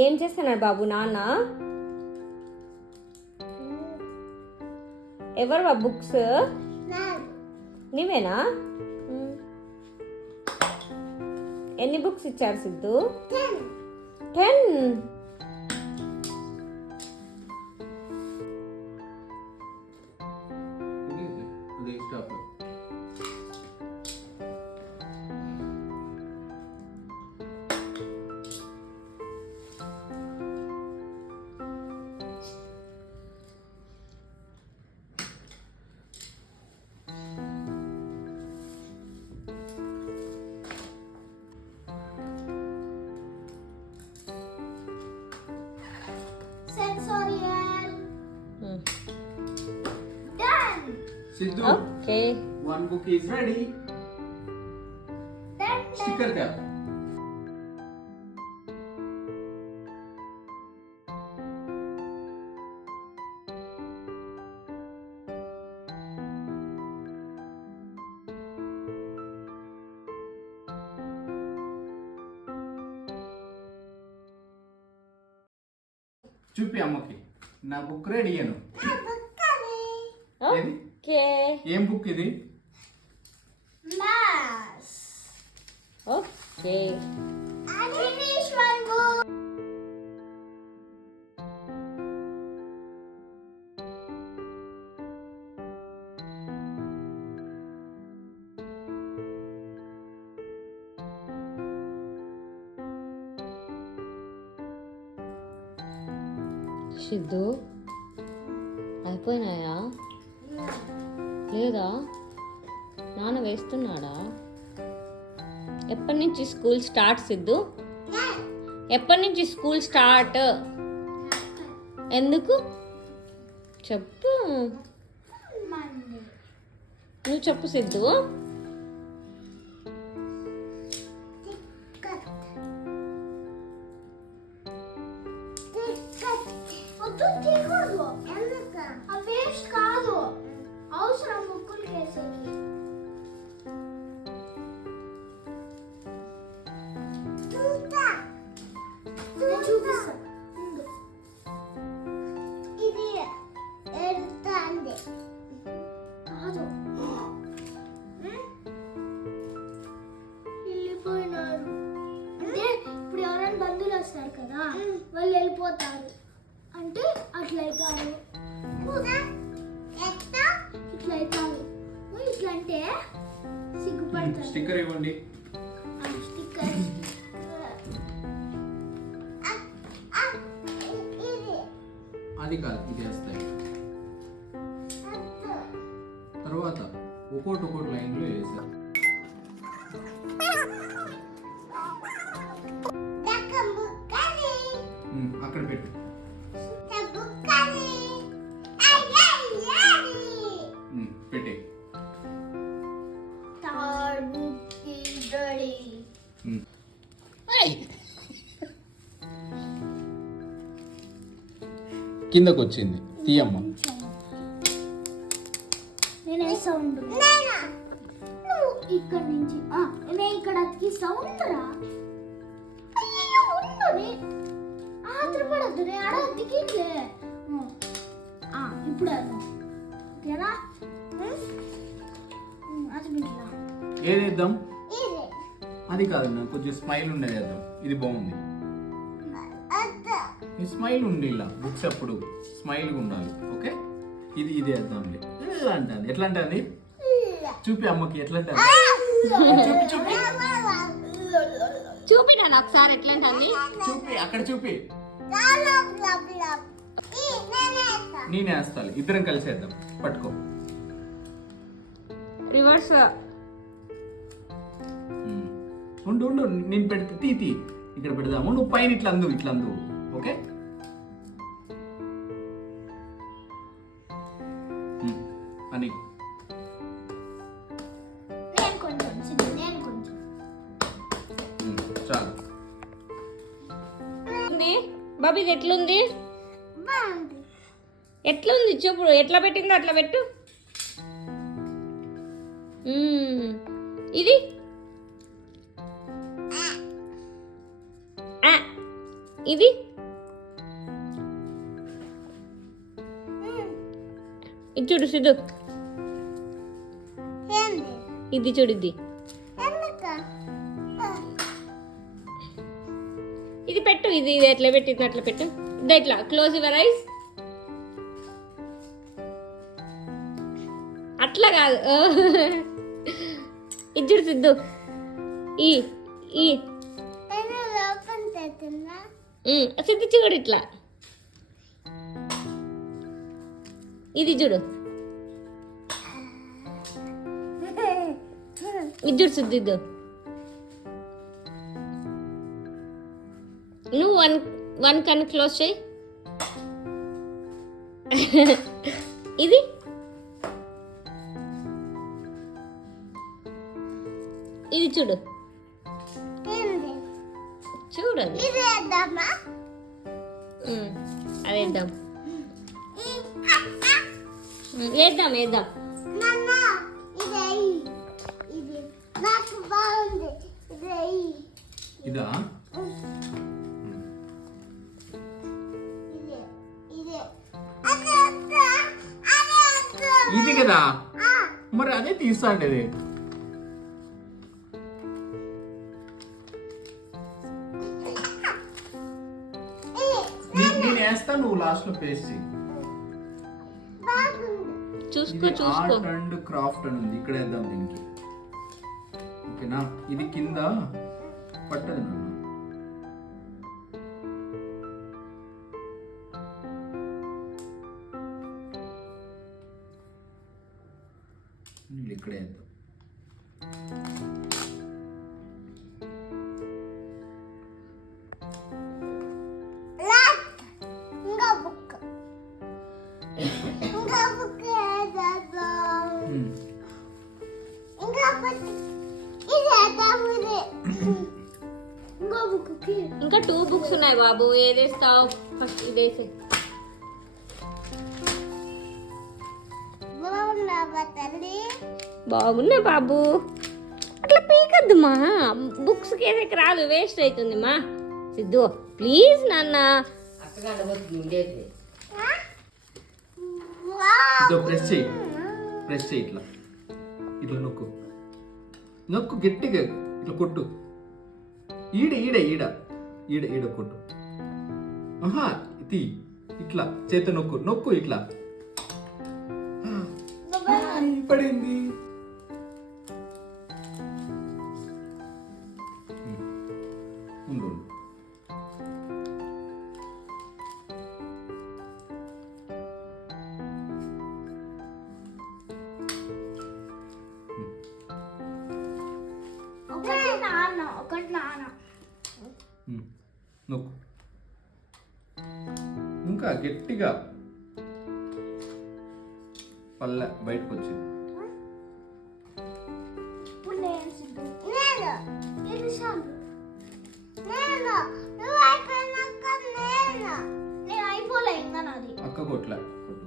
ఏం చేస్తున్నాడు బాబు నాన్న? ఎవరు ఆ బుక్స్? నీవేనా? ఎన్ని బుక్స్ ఇచ్చారు Siddhu? 10. Sensorial. Done. Sidhu. Okay. One book is ready. Done. Sticker tap. చూపి అమ్మకి నా బుక్ రెడీ అను. ఏది? ఓకే. ఏం బుక్ ఇది? Maths. Okay. I finished one book. Siddhu అయిపోయినాయా? లేదా నాన్న వేస్తున్నాడా? ఎప్పటి నుంచి స్కూల్ స్టార్ట్ సిద్ధు? ఎప్పటి నుంచి స్కూల్ స్టార్ట్? ఎందుకు చెప్పు. Monday. నువ్వు చెప్పు సిద్ధు. వద్దు తీయకూడదు. ఆ వేస్ట్ కాదు, అవసరం బుక్కులు వేసేకి. నేను చూపిస్తా. ఉండు. ఇది ఎడుతాంది కాదు. వెళ్ళిపోయినారు అంటే ఇప్పుడు ఎవరైనా బంధువులు వస్తారు కదా, వాళ్ళు వెళ్ళిపోతారు అంటే అట్లా అవుతారు. ఇట్లా అవుతారు. ఇట్లా అంటే సిగ్గుపడతారు. స్టిక్కర్ ఇవ్వండి. స్టిక్కర్ అది కాదు, ఇది వేస్తాయి. తర్వాత ఒక్కోటి లైన్లో వేసారు. అక్కడ పెట్టు. పెట్టే. కిందకు వచ్చింది, తీయమ్మ. నేను సౌండ్ ఇక్కడ నుంచి నేను ఇక్కడ సౌండ్ రా. ఆత్రపడద్దు, నేను ఆడ అతికిట్లే. ఇప్పుడు అది ఓకేనా? అది బిడ్లా ఏది వేద్దాం? అది కాదు, నాకు కొంచెం స్మైల్ ఉండేది వేద్దాం. ఇది బాగుంది. ఈ స్మైల్ ఉండి ఇలా బుక్స్ అప్పుడు స్మైల్గా ఉండాలి. ఓకే, ఇది వేద్దాంలే. ఎట్లా అంటుంది? ఎట్లా అంటుంది? చూపి అమ్మకి ఎట్లా అంటుంది. చూపి చూపి చూపి నాన్న ఒకసారి ఎట్లా అంటుంది. చూపి, అక్కడ చూపి. నేనే వేస్తాను, ఇద్దరం కలిసి వేద్దాం. పట్టుకో. రివర్స్. ఉండు ఉండు, నేను పెడితే తీ ఇక్కడ పెడదాము. నువ్వు పైన ఇట్లా అందు. ఓకే, అని చాలు. బాబు ఇది ఎట్లుంది? ఎట్లుంది చూపు. ఎట్లా పెట్టిందో అట్లా పెట్టు. ఇది ఇది ఇది చూడు సిద్ధు, ఇది చూడు, ఇది పెట్టు, ఇది ఎట్లా పెట్టింది అట్లా పెట్టు. ఇది ఎట్లా క్లోజ్ యువర్ ఐస్, అట్లా కాదు. ఇది చూడు సిద్ధు, ఈ ఈ సిద్ధు చూడు ఇట్లా, ఇది చూడు, ఇది చూడు సిద్ధు, ఇద్దు నువ్వు వన్ కన్ను క్లోజ్ చేయి. ఇది ఇది చూడు, చూడండి అది వేద్దాం, వేద్దాం వేద్దాం. ఇదా ఇది కదా, మరి అదే తీస్తా అంటే నేను వేస్తా, నువ్వు లాస్ట్ లో పేస్ట్ చెయ్యి. చూసుకో ఇది చూసుకో. ఆర్ట్ అండ్ క్రాఫ్ట్ అని ఉంది, ఇక్కడ వేద్దాం దీనికి. ఓకేనా, ఇది కింద పట్టదు నాన్న. నీళ్ళు ఇక్కడ వేద్దాం. ఇంకా 2 బుక్స్ ఉన్నాయి బాబు, ఏదేస్తావు ఫస్ట్? ఇదేసే. బాగున్నా బాబు, అట్లా పీకద్దు మా, బుక్స్ కేసకి రాదు, వేస్ట్ అవుతుంది మా. సిద్ధు ప్లీజ్ నాన్న. ప్రెస్ చేయి, ప్రెస్ చేయి, ఇట్లా ఇట్లా నొక్కు, నొక్కు గట్టిగా, ఇట్లా కొట్టు. ఈడ ఈడ ఈడ ఈడ ఈడ కొట్టు. ఆహా ఇది ఇట్లా చేత నొక్కు, నొక్కు ఇట్లా. పడింది. ఉండు నొక్కు, ఇంకా గట్టిగా. పల్లె బయటకు వచ్చింది. అక్క కొట్ల కొట్టు.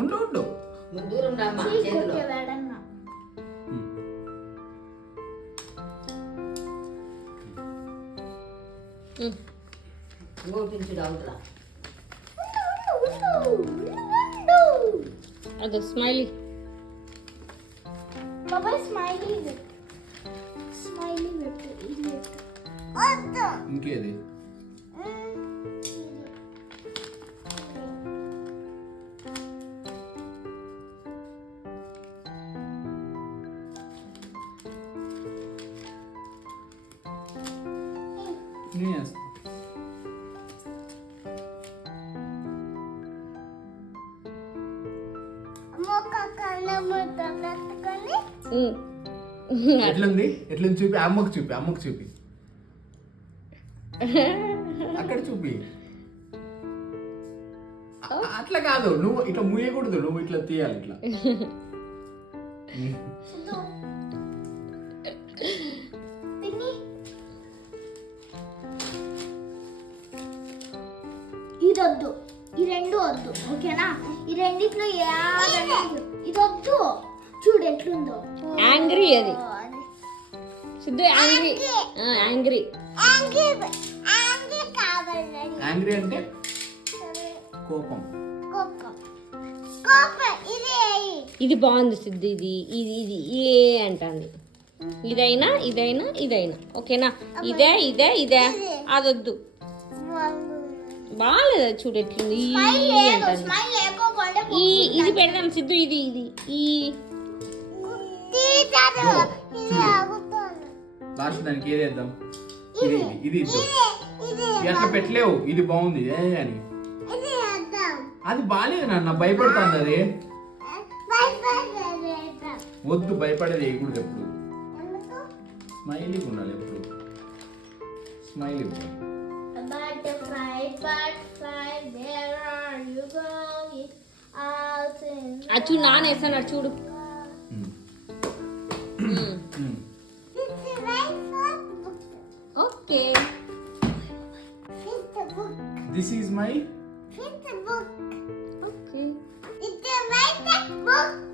ఉండు ఉండు. అదో స్మైలీ. ఇంకేది? నేను వేస్తా. ఎట్లుంది, ఎట్లుంది చూపి, అమ్మకు చూపి, అమ్మకు చూపి, అక్కడ చూపి. అట్లా కాదు, నువ్వు ఇట్లా ముయ్యకూడదు, నువ్వు ఇట్లా తీయాలి, ఇట్లా. ఇది వద్దు, ఈ రెండు వద్దు, ఓకేనా? ఈ రెండిట్లో ఇది వద్దు. చూడు ఎట్లుందో. యాంగ్రీ అది. సిద్ధు యాంగ్రీ. యాంగ్రీ. యాంగ్రీ అంటే కోపం. ఇది బాగుంది సిద్ధు. ఇది ఇది ఇది ఏ అంటుంది. ఇదైనా ఇదైనా ఇదైనా ఓకేనా? ఇదే ఇదే ఇదే అదొద్దు. బాగాలేదు చూడు ఎట్లుంది. ఈ అంటుంది. ఈ ఇది పెడదాం సిద్ధు. ఇది ఇది ఈ లాస్ట్ దానికి ఏది వేద్దాం? ఇది ఇది ఇది ఎట్లా పెట్టలేవు. ఇది బాగుంది ఏ అని. అది బాగాలేదు నాన్న, భయపడుతుంది అది. వద్దు, భయపడేది వేయకూడదు ఎప్పుడు. స్మైలీ ఉండాలి ఎప్పుడు. స్మైలీ ఉండాలి. అది చూడు నాన్న వేస్తాను చూడు. Okay. This is my okay. It's a book.